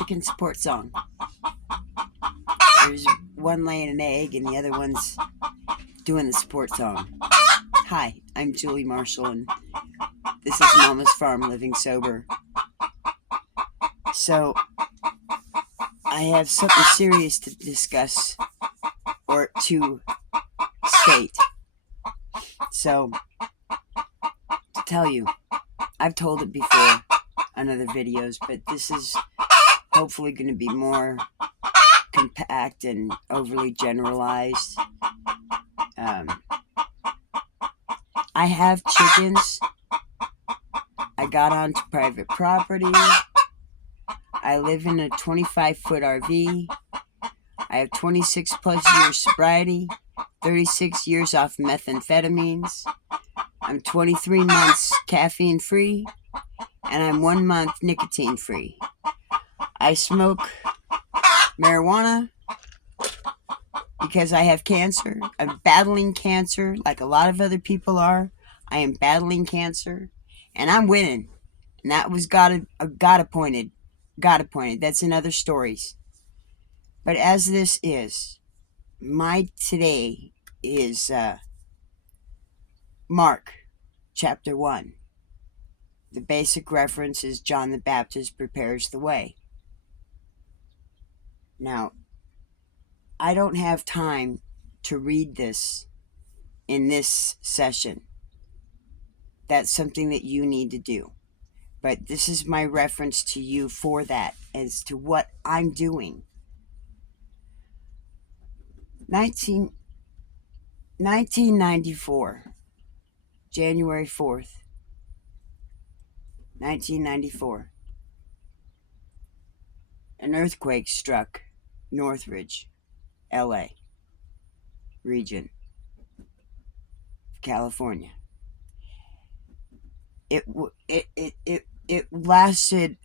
chicken support song. There's one laying an egg and the other one's doing the support song. Hi, I'm Julie Marshall, and this is Mama's Farm Living Sober. So, I have something serious to discuss, or to state. So, to tell you, I've told it before on other videos, but this is hopefully going to be more compact and overly generalized. I have chickens. I got onto private property. I live in a 25-foot RV. I have 26 plus years sobriety, 36 years off methamphetamines. I'm 23 months caffeine free, and I'm 1 month nicotine free. I smoke marijuana because I have cancer. I'm battling cancer like a lot of other people are. I am battling cancer, and I'm winning. And that was God appointed. God appointed. That's in other stories. But as this is, my today is Mark chapter 1. The basic reference is John the Baptist prepares the way. Now, I don't have time to read this in this session. That's something that you need to do. But this is my reference to you for that, as to what I'm doing. 1994, January 4th, 1994. An earthquake struck Northridge, LA region of California. It lasted,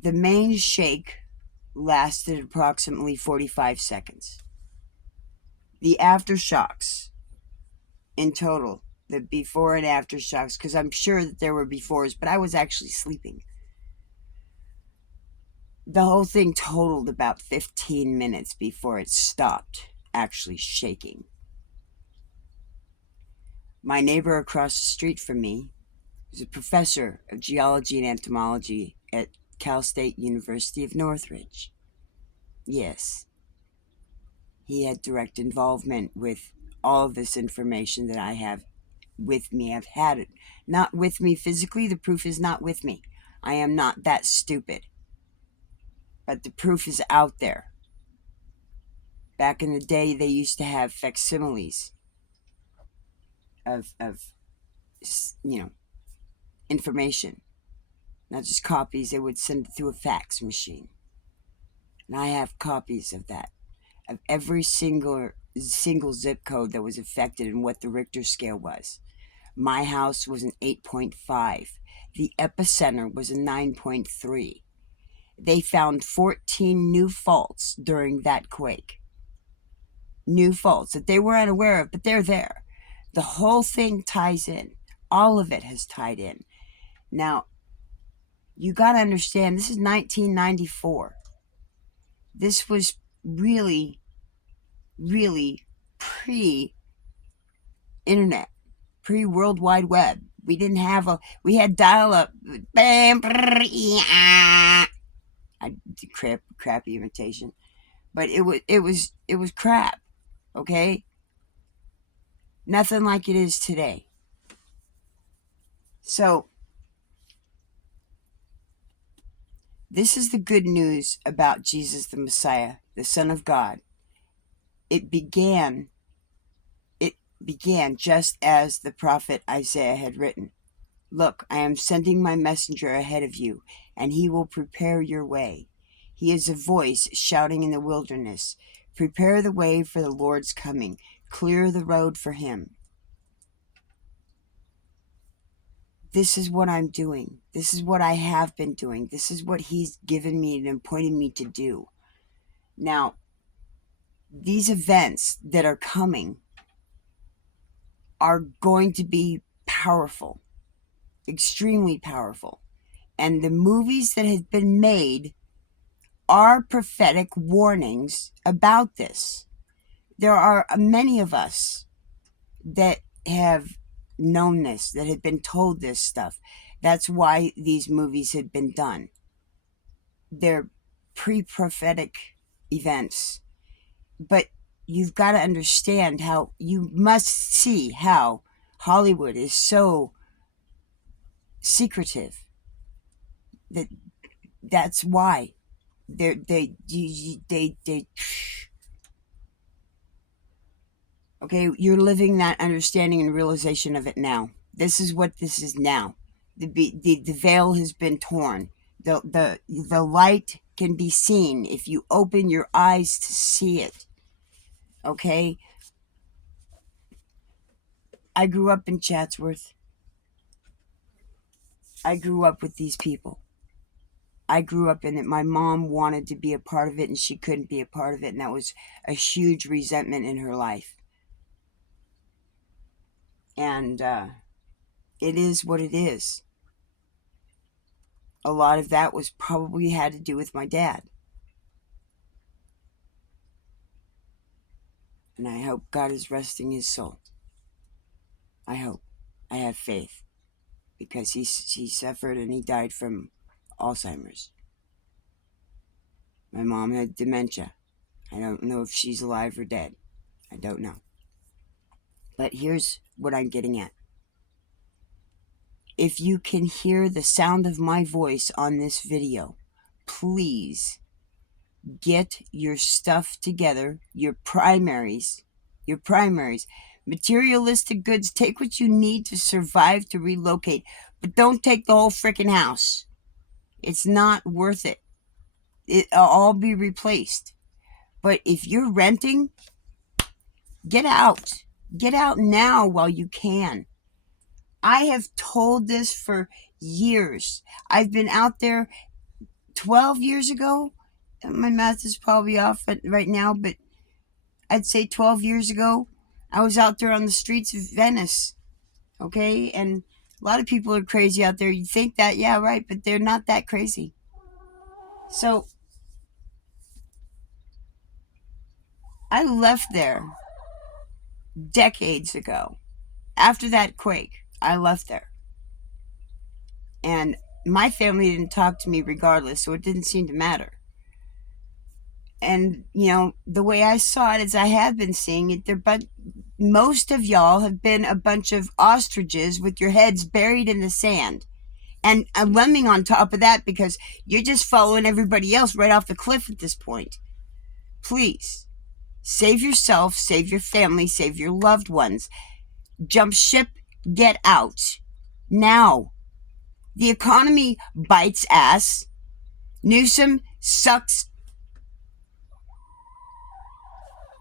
the main shake lasted approximately 45 seconds. The aftershocks in total, the before and aftershocks, because I'm sure that there were befores, but I was actually sleeping. The whole thing totaled about 15 minutes before it stopped actually shaking. My neighbor across the street from me was a professor of geology and entomology at Cal State University of Northridge. Yes, he had direct involvement with all of this information that I have with me. I've had it. Not with me physically. The proof is not with me. I am not that stupid. But the proof is out there. Back in the day, they used to have facsimiles of information. Not just copies. They would send it through a fax machine. And I have copies of that. Of every single zip code that was affected and what the Richter scale was. My house was an 8.5. The epicenter was a 9.3. They found 14 new faults during that quake. New faults that they were unaware of, but they're there. The whole thing ties in. All of it has tied in. Now, you got to understand, this is 1994. This was really, really pre-internet, pre-World Wide Web. We didn't have we had dial-up. Bam, I did crappy imitation, but it was crap. Okay, nothing like it is today. So this is the good news about Jesus the Messiah, the Son of God. It began just as the prophet Isaiah had written. Look, I am sending my messenger ahead of you, and he will prepare your way. He is a voice shouting in the wilderness. Prepare the way for the Lord's coming. Clear the road for him. This is what I'm doing. This is what I have been doing. This is what he's given me and appointed me to do. Now, these events that are coming are going to be powerful, extremely powerful. And the movies that have been made are prophetic warnings about this. There are many of us that have known this, that have been told this stuff. That's why these movies have been done. They're pre-prophetic events. But you've got to understand how, you must see how Hollywood is so secretive. That's why they okay, you're living that understanding and realization of it now. This is what this is now. The veil has been torn. The light can be seen if you open your eyes to see it. Okay? I grew up in Chatsworth. I grew up with these people. I grew up in it. My mom wanted to be a part of it, and she couldn't be a part of it, and that was a huge resentment in her life. And it is what it is. A lot of that was probably had to do with my dad. And I hope God is resting his soul. I hope. I have faith. Because he suffered and he died from Alzheimer's. My mom had dementia. I don't know if she's alive or dead. I don't know. But here's what I'm getting at. If you can hear the sound of my voice on this video, please get your stuff together, your primaries. Materialistic goods, take what you need to survive, to relocate, but don't take the whole freaking house. It's not worth it. It'll all be replaced. But if you're renting, get out. Get out now while you can. I have told this for years. I've been out there 12 years ago. My math is probably off right now, but I'd say 12 years ago, I was out there on the streets of Venice. Okay? And a lot of people are crazy out there. You think that, yeah, right, but they're not that crazy. So, I left there decades ago. After that quake, I left there. And my family didn't talk to me regardless, so it didn't seem to matter. And, the way I saw it, as I have been seeing it, but most of y'all have been a bunch of ostriches with your heads buried in the sand. And a lemming on top of that, because you're just following everybody else right off the cliff at this point. Please, save yourself, save your family, save your loved ones. Jump ship, get out. Now. The economy bites ass. Newsom sucks.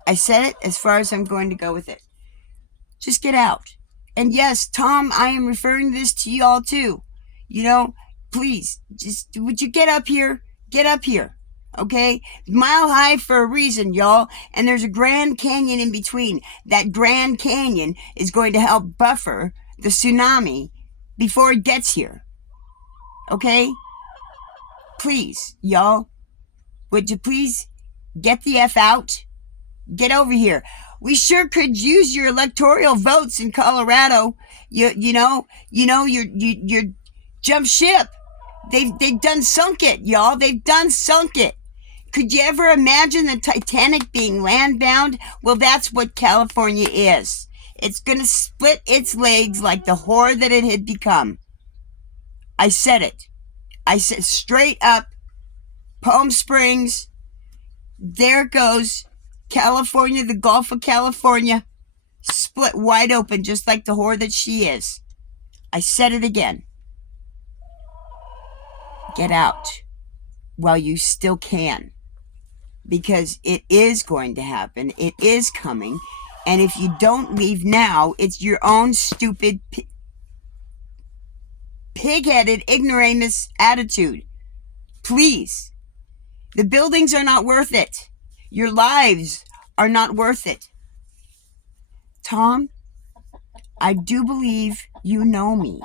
I said it as far as I'm going to go with it. Just get out. And yes, Tom, I am referring this to y'all too. Please, just, would you get up here? Get up here. Okay? Mile high for a reason, y'all. And there's a Grand Canyon in between. That Grand Canyon is going to help buffer the tsunami before it gets here. Okay? Please, y'all. Would you please get the F out? Get over here. We sure could use your electoral votes in Colorado. You're jump ship. They've done sunk it, y'all. They've done sunk it. Could you ever imagine the Titanic being land-bound? Well, that's what California is. It's going to split its legs like the whore that it had become. I said it. I said straight up, Palm Springs, there goes California, the Gulf of California, split wide open just like the whore that she is. I said it again. Get out while you still can, because it is going to happen. It is coming. And if you don't leave now, it's your own stupid, pig-headed, ignoramus attitude. Please. The buildings are not worth it. Your lives are not worth it. Tom, I do believe you know me.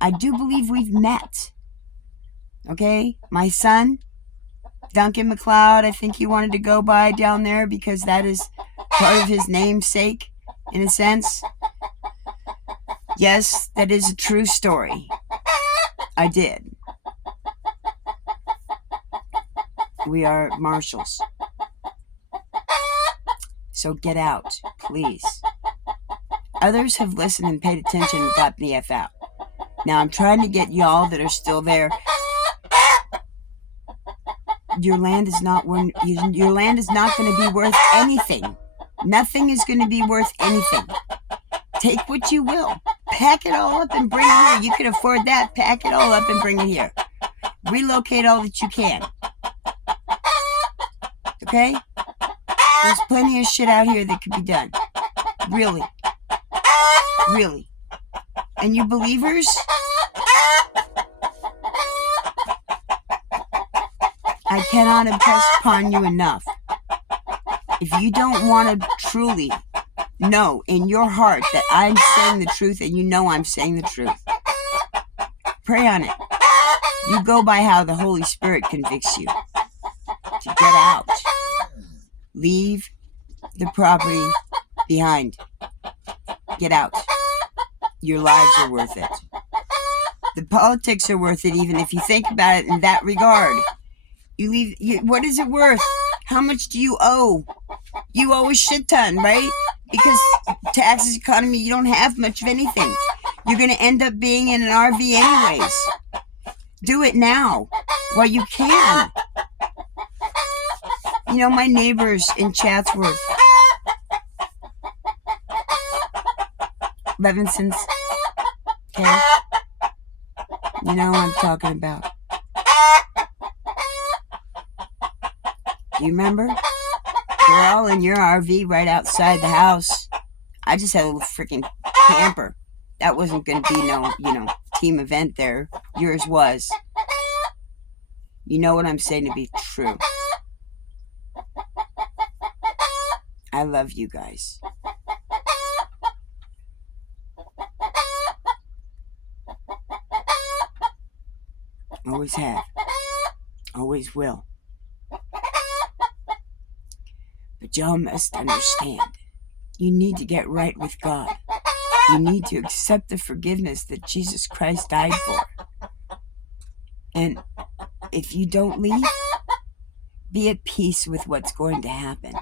I do believe we've met. Okay? My son, Duncan McLeod, I think he wanted to go by down there because that is part of his namesake, in a sense. Yes, that is a true story. I did. We are marshals. So get out, please. Others have listened and paid attention and got the F out. Now I'm trying to get y'all that are still there. Your land is not going to be worth anything. Nothing is going to be worth anything. Take what you will. Pack it all up and bring it here. You can afford that. Pack it all up and bring it here. Relocate all that you can. Okay? There's plenty of shit out here that could be done. Really. Really. And you believers, I cannot impress upon you enough. If you don't want to truly know in your heart that I'm saying the truth and you know I'm saying the truth, pray on it. You go by how the Holy Spirit convicts you to get out. Leave the property behind. Get out. Your lives are worth it. The politics are worth it, even if you think about it in that regard. What is it worth? How much do you owe? You owe a shit ton, right? Because taxes, economy, you don't have much of anything. You're going to end up being in an RV anyways. Do it now while you can. You know, my neighbors in Chatsworth, Levinson's, okay? You know what I'm talking about. Do you remember? You're all in your RV right outside the house. I just had a little freaking camper. That wasn't going to be no, team event there. Yours was. You know what I'm saying to be true. I love you guys. Always have. Always will. But y'all must understand. You need to get right with God. You need to accept the forgiveness that Jesus Christ died for. And if you don't leave, be at peace with what's going to happen.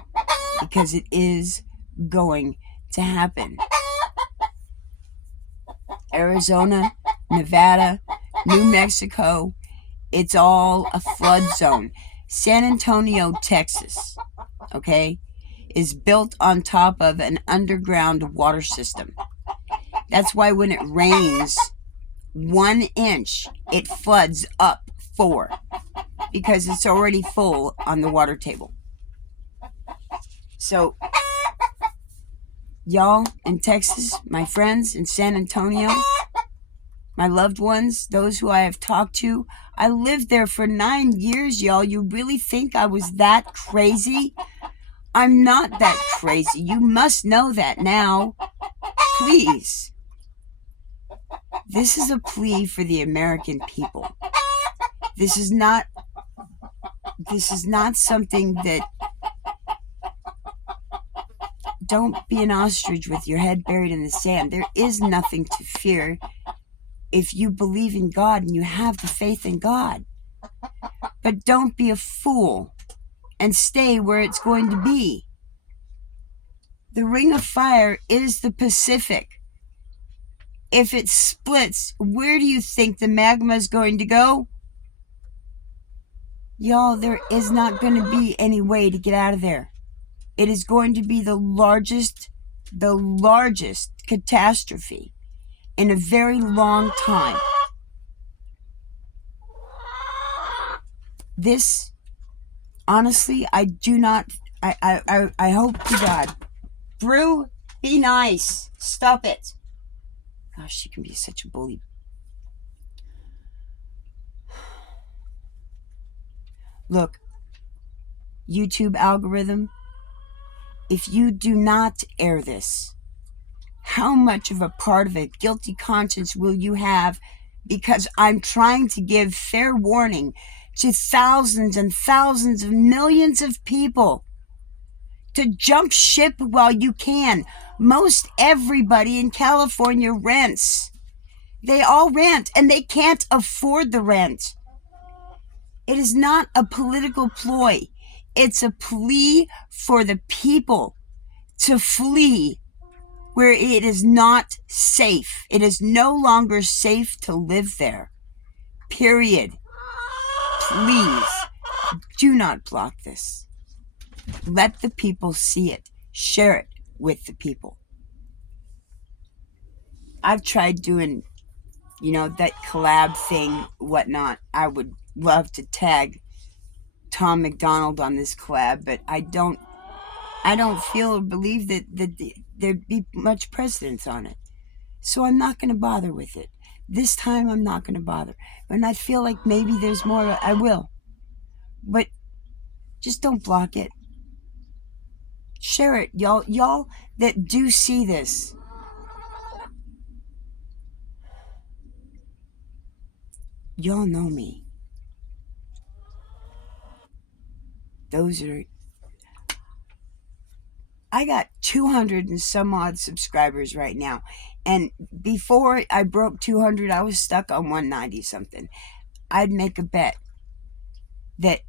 Because it is going to happen. Arizona, Nevada, New Mexico, it's all a flood zone. San Antonio, Texas, okay, is built on top of an underground water system. That's why when it rains 1 inch, it floods up 4, because it's already full on the water table. So, y'all in Texas, my friends in San Antonio, my loved ones, those who I have talked to, I lived there for 9 years, y'all. You really think I was that crazy? I'm not that crazy. You must know that now. Please. This is a plea for the American people. This is not something that... Don't be an ostrich with your head buried in the sand. There is nothing to fear if you believe in God and you have the faith in God. But don't be a fool and stay where it's going to be. The ring of fire is the Pacific. If it splits, where do you think the magma is going to go? Y'all, there is not going to be any way to get out of there. It is going to be the largest catastrophe in a very long time. This, honestly, I hope to God. Thru, be nice. Stop it. Gosh, she can be such a bully. Look, YouTube algorithm, if you do not air this, how much of a part of a guilty conscience will you have because I'm trying to give fair warning to thousands and thousands of millions of people to jump ship while you can. Most everybody in California rents. They all rent, and they can't afford the rent. It is not a political ploy. It's a plea for the people to flee where it is not safe. It is no longer safe to live there. Period. Please do not block this. Let the people see it. Share it with the people. I've tried doing, that collab thing, whatnot. I would love to tag Tom McDonald on this collab, but I don't feel or believe that there'd be much precedence on it. So I'm not going to bother with it. This time I'm not going to bother. When I feel like maybe there's more, I will. But just don't block it. Share it. Y'all that do see this. Y'all know me. I got 200 and some odd subscribers right now. And before I broke 200, I was stuck on 190 something. I'd make a bet that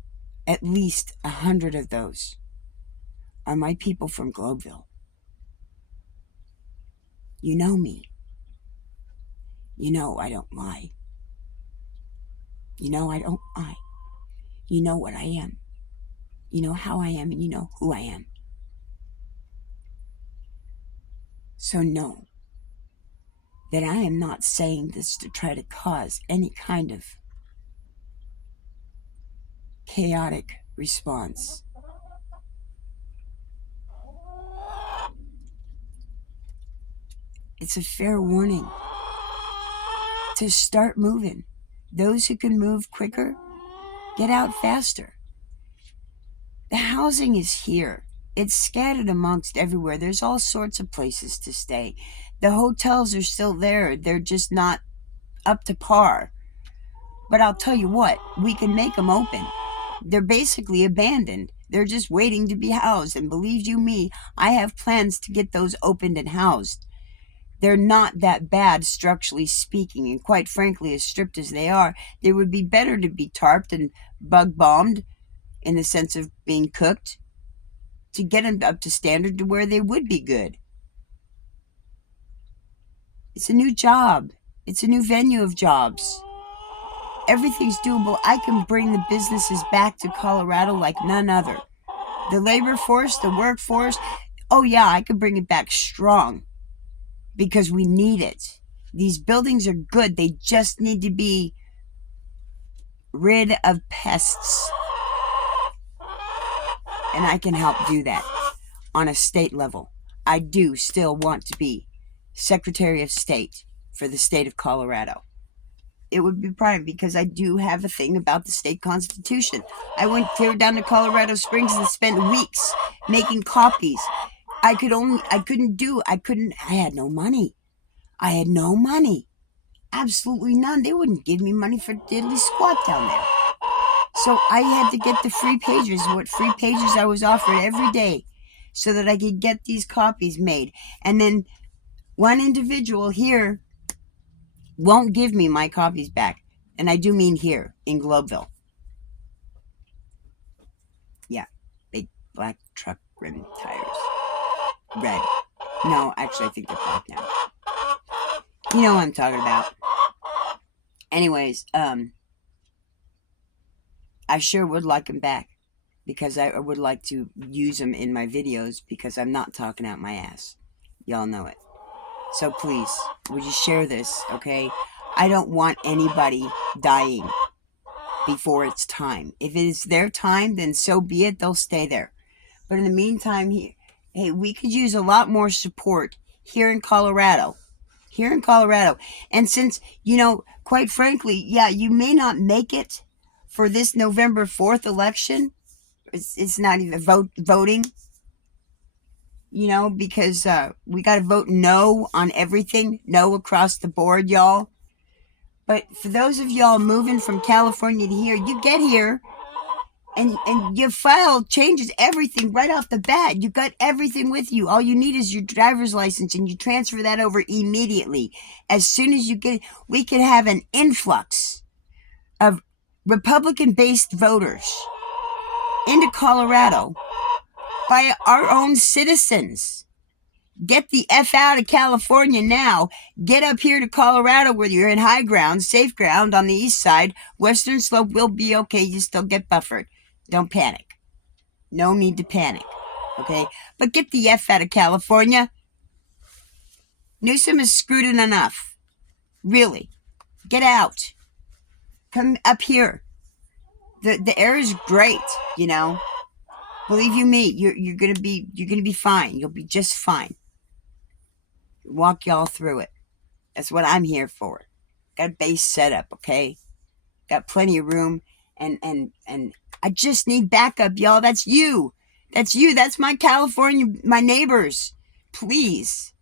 at least 100 of those are my people from Globeville. You know me. You know I don't lie. You know I don't lie. You know what I am. You know how I am, and you know who I am. So know that I am not saying this to try to cause any kind of chaotic response. It's a fair warning to start moving. Those who can move quicker, get out faster. The housing is here. It's scattered amongst everywhere. There's all sorts of places to stay. The hotels are still there. They're just not up to par. But I'll tell you what, we can make them open. They're basically abandoned. They're just waiting to be housed. And believe you me, I have plans to get those opened and housed. They're not that bad, structurally speaking. And quite frankly, as stripped as they are, they would be better to be tarped and bug bombed, in the sense of being cooked, to get them up to standard to where they would be good. It's a new job. It's a new venue of jobs. Everything's doable. I can bring the businesses back to Colorado like none other. The labor force, the workforce, oh yeah, I can bring it back strong because we need it. These buildings are good. They just need to be rid of pests. And I can help do that on a state level. I do still want to be Secretary of State for the state of Colorado. It would be prime because I do have a thing about the state constitution. I went clear down to Colorado Springs and spent weeks making copies. I had no money. I had no money. Absolutely none. They wouldn't give me money for diddly squat down there. So I had to get the free pages, what free pages I was offered every day, so that I could get these copies made. And then one individual here won't give me my copies back. And I do mean here in Globeville. Yeah, big black truck rim tires. Red. No, actually I think they're black now. You know what I'm talking about. Anyways, I sure would like them back, because I would like to use them in my videos, because I'm not talking out my ass. Y'all know it. So please, would you share this, okay? I don't want anybody dying before it's time. If it is their time, then so be it. They'll stay there. But in the meantime, hey, we could use a lot more support here in Colorado. Here in Colorado. And since, quite frankly, yeah, you may not make it for this November 4th election. It's not even voting. Because we got to vote no on everything. No across the board, y'all. But for those of y'all moving from California to here, you get here and your file changes everything right off the bat. You got everything with you. All you need is your driver's license, and you transfer that over immediately. As soon as you get, we could have an influx of Republican-based voters into Colorado by our own citizens. Get the F out of California now. Get up here to Colorado where you're in high ground, safe ground on the east side. Western slope will be okay. You still get buffered. Don't panic. No need to panic. Okay? But get the F out of California. Newsom has screwed it enough. Really. Get out. Come up here. The air is great, you know. Believe you me, you're gonna be fine. You'll be just fine. Walk y'all through it. That's what I'm here for. Got a base set up, okay? Got plenty of room, and I just need backup, y'all. That's you. That's you. That's my California, my neighbors. Please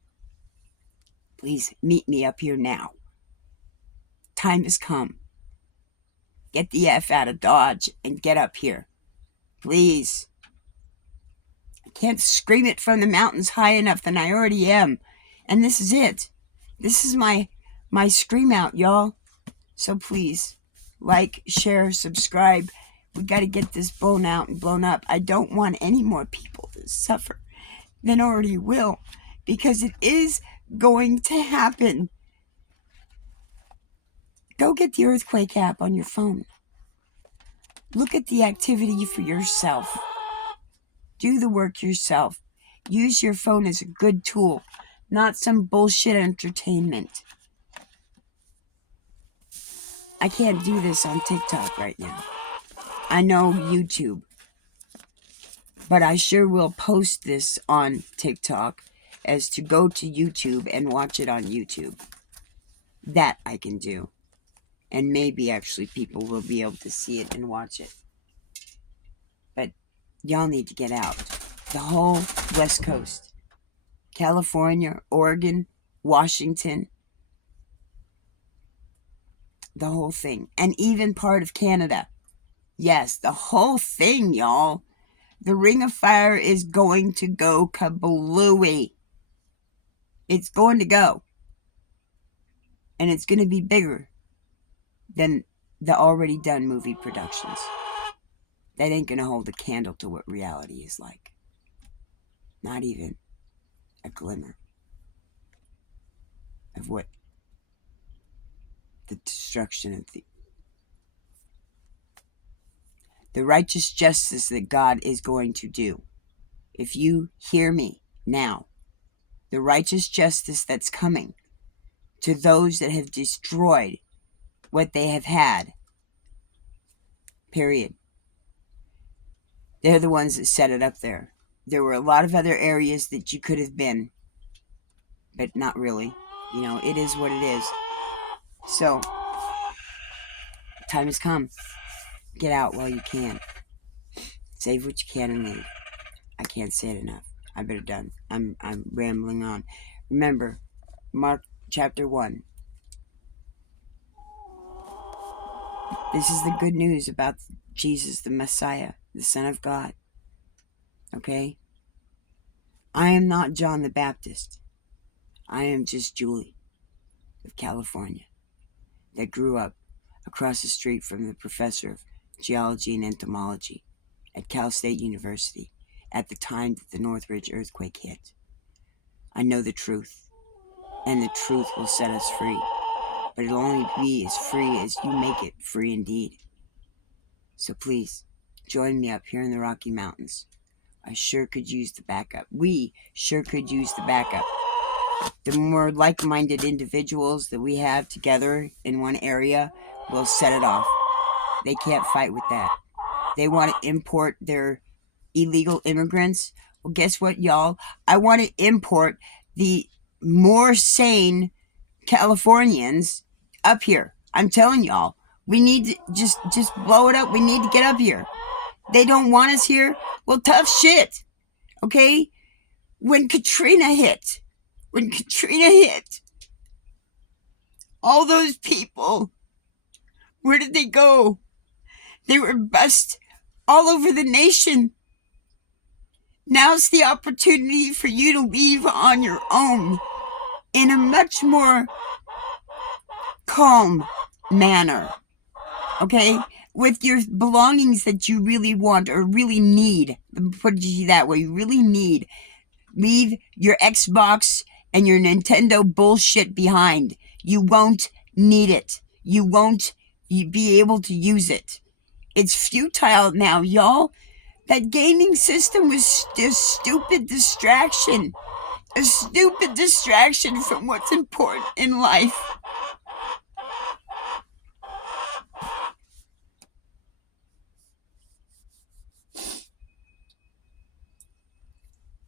meet me up here now. Time has come. Get the F out of Dodge and get up here. Please. I can't scream it from the mountains high enough than I already am. And this is it. This is my scream out, y'all. So please, like, share, subscribe. We got to get this blown out and blown up. I don't want any more people to suffer than already will, because it is going to happen. Go get the earthquake app on your phone. Look at the activity for yourself. Do the work yourself. Use your phone as a good tool, not some bullshit entertainment. I can't do this on TikTok right now. I know YouTube, but I sure will post this on TikTok as to go to YouTube and watch it on YouTube. That I can do. And maybe actually people will be able to see it and watch it. But y'all need to get out. The whole West Coast. California, Oregon, Washington. The whole thing. And even part of Canada. Yes, the whole thing, y'all. The Ring of Fire is going to go kablooey. It's going to go. And it's going to be bigger than the already done movie productions. That ain't going to hold a candle to what reality is like. Not even a glimmer of what the destruction of the righteous justice that God is going to do. If you hear me now, the righteous justice that's coming to those that have destroyed what they have had, period. They're the ones that set it up there. There were a lot of other areas that you could have been, but not really. You know, it is what it is. So, time has come. Get out while you can. Save what you can and leave. I can't say it enough. I better done. I'm rambling on. Remember, Mark chapter 1. This is the good news about Jesus, the Messiah, the Son of God. Okay? I am not John the Baptist. I am just Julie of California that grew up across the street from the professor of geology and entomology at Cal State University at the time that the Northridge earthquake hit. I know the truth, and the truth will set us free. But it'll only be as free as you make it free indeed. So please, join me up here in the Rocky Mountains. I sure could use the backup. We sure could use the backup. The more like-minded individuals that we have together in one area will set it off. They can't fight with that. They want to import their illegal immigrants. Well, guess what, y'all? I want to import the more sane Californians up here. I'm telling y'all, we need to just blow it up. We need to get up here. They don't want us here. Well, tough shit. Okay? When Katrina hit, All those people, where did they go? They were bussed all over the nation. Now's the opportunity for you to leave on your own in a much more calm manner, okay? With your belongings that you really want or really need. Put it that way, you really need. Leave your Xbox and your Nintendo bullshit behind. You won't need it. You won't be able to use it. It's futile now, y'all. That gaming system was a stupid distraction. A stupid distraction from what's important in life.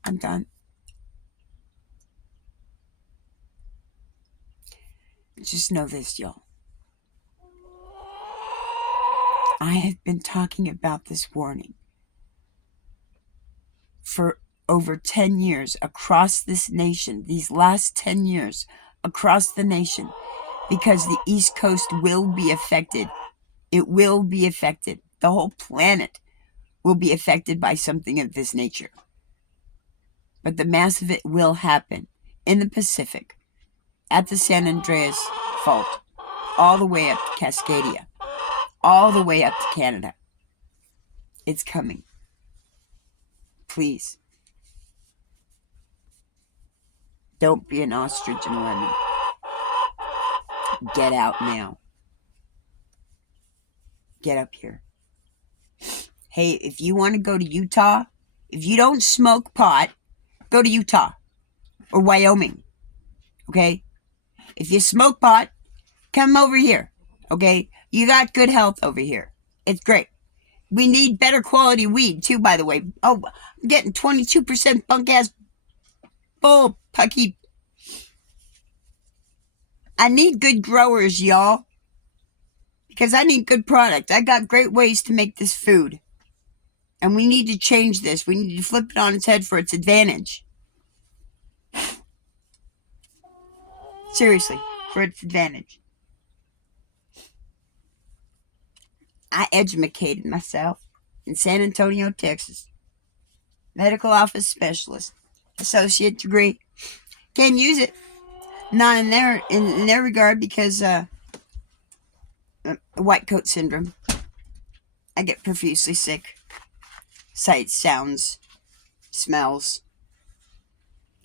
I'm done. Just know this, y'all. I have been talking about this warning for over 10 years across this nation, these last 10 years across the nation, because the East Coast will be affected. It will be affected. The whole planet will be affected by something of this nature. But the mass of it will happen in the Pacific, at the San Andreas Fault, all the way up to Cascadia, all the way up to Canada. It's coming. Please. Don't be an ostrich and lemon. Get out now. Get up here. Hey, if you want to go to Utah, if you don't smoke pot, go to Utah or Wyoming. Okay? If you smoke pot, come over here. Okay? You got good health over here. It's great. We need better quality weed, too, by the way. Oh, I'm getting 22% bunk-ass bull, pucky. I need good growers, y'all. Because I need good product. I got great ways to make this food. And we need to change this. We need to flip it on its head for its advantage. Seriously, for its advantage. I educated myself in San Antonio, Texas. Medical office specialist. Associate degree. Can't use it. Not in their regard because white coat syndrome. I get profusely sick. Sights, sounds, smells.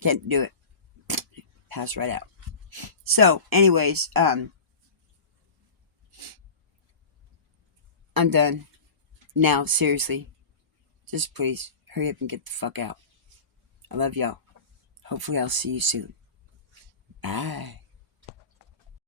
Can't do it. Pass right out. So, anyways, I'm done. Now, seriously. Just please, hurry up and get the fuck out. I love y'all. Hopefully I'll see you soon. Bye.